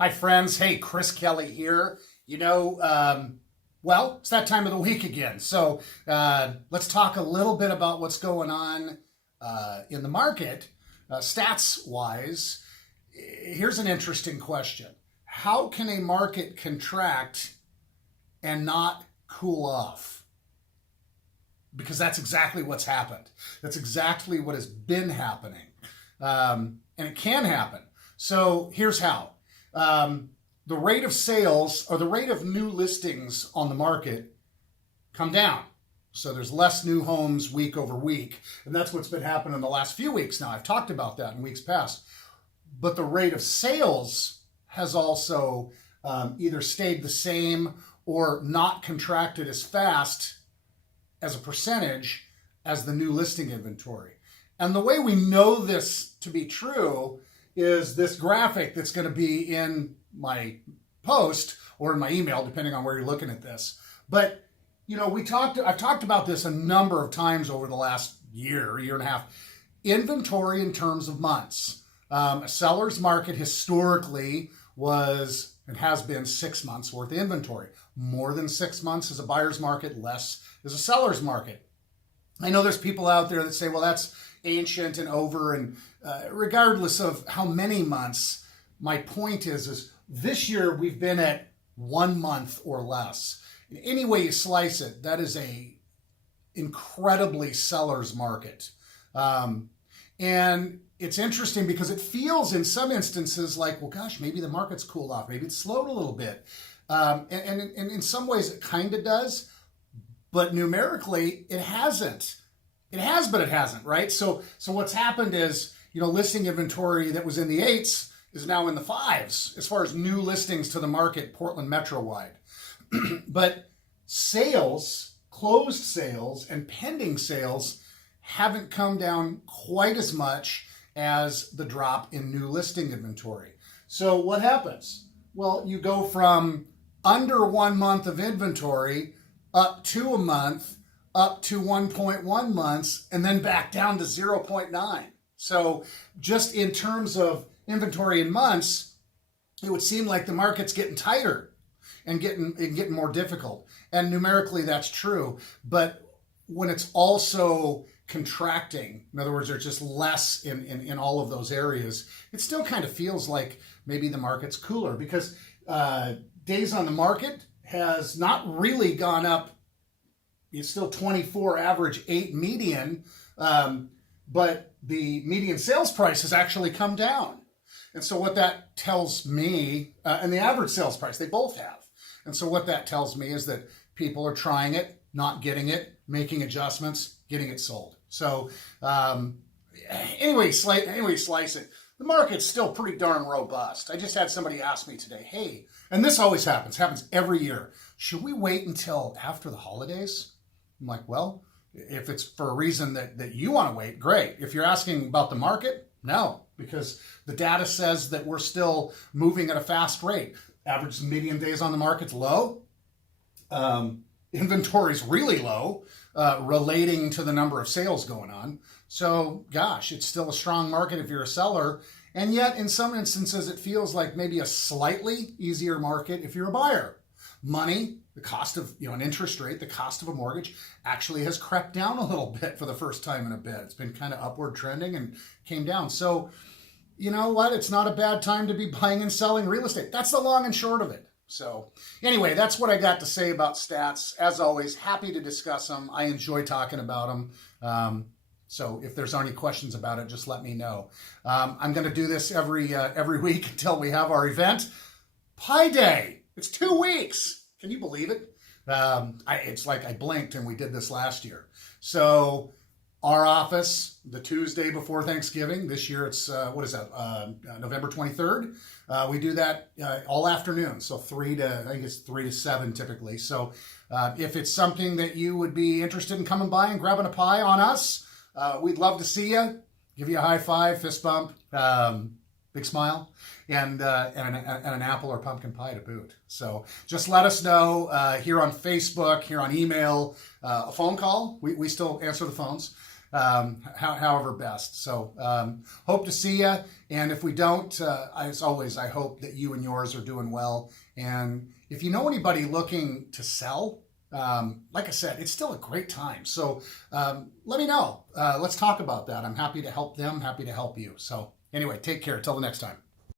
Hi, friends. Hey, Chris Kelly here. It's that time of the week again. So let's talk a little bit about what's going on in the market, stats wise. Here's an interesting question. How can a market contract and not cool off? Because that's exactly what's happened. That's exactly what has been happening. And it can happen. So here's how. The rate of sales or the rate of new listings on the market come down. So there's less new homes week over week. And that's what's been happening in the last few weeks now. I've talked about that in weeks past. But the rate of sales has also either stayed the same or not contracted as fast as a percentage as the new listing inventory. And the way we know this to be true is this graphic that's going to be in my post or in my email, depending on where you're looking at this. But, I've talked about this a number of times over the last year and a half. Inventory in terms of months. A seller's market historically was and has been 6 months worth of inventory. More than 6 months is a buyer's market, less is a seller's market. I know there's people out there that say, well, that's ancient and over, and regardless of how many months, my point is this year we've been at 1 month or less. Any way you slice it, that is a incredibly seller's market. And it's interesting because it feels in some instances like, well, gosh, maybe the market's cooled off. Maybe it's slowed a little bit. And in some ways it kind of does, but numerically it hasn't. It has, but it hasn't, right? So what's happened is, listing inventory that was in the 8s is now in the 5s as far as new listings to the market, Portland metro wide. But sales, closed sales and pending sales haven't come down quite as much as the drop in new listing inventory. So what happens? Well, you go from under 1 month of inventory up to a month, up to 1.1 months, and then back down to 0.9. So just in terms of inventory in months, it would seem like the market's getting tighter and getting more difficult. And numerically, that's true. But when it's also contracting, in other words, there's just less in all of those areas, it still kind of feels like maybe the market's cooler because days on the market has not really gone up. It's still 24 average, 8 median, but the median sales price has actually come down. And so what that tells me, and the average sales price, they both have. And so what that tells me is that people are trying it, not getting it, making adjustments, getting it sold. So anyway, slice it. The market's still pretty darn robust. I just had somebody ask me today, hey, and this always happens every year. Should we wait until after the holidays? I'm like, well, if it's for a reason that you want to wait, great. If you're asking about the market, no, because the data says that we're still moving at a fast rate. Average median days on the market's low. Inventory's really low, relating to the number of sales going on. So, gosh, it's still a strong market if you're a seller. And yet, in some instances, it feels like maybe a slightly easier market if you're a buyer. Money, the cost of an interest rate, the cost of a mortgage actually has crept down a little bit for the first time in a bit. It's been kind of upward trending and came down. So, you know what? It's not a bad time to be buying and selling real estate. That's the long and short of it. So anyway, that's what I got to say about stats. As always, happy to discuss them. I enjoy talking about them. So if there's any questions about it, just let me know. I'm going to do this every week until we have our event. Pi Day. It's 2 weeks. Can you believe it? It's like I blinked and we did this last year. So our office, the Tuesday before Thanksgiving, this year it's, November 23rd. We do that all afternoon, so 3 to 7 typically. So if it's something that you would be interested in coming by and grabbing a pie on us, we'd love to see you, give you a high five, fist bump, big smile, and an apple or pumpkin pie to boot. So just let us know here on Facebook, here on email, a phone call. We still answer the phones. however best. So hope to see you. And if we don't, as always, I hope that you and yours are doing well. And if you know anybody looking to sell, like I said, it's still a great time. So let me know. Let's talk about that. I'm happy to help them, happy to help you. So anyway, take care. Till the next time.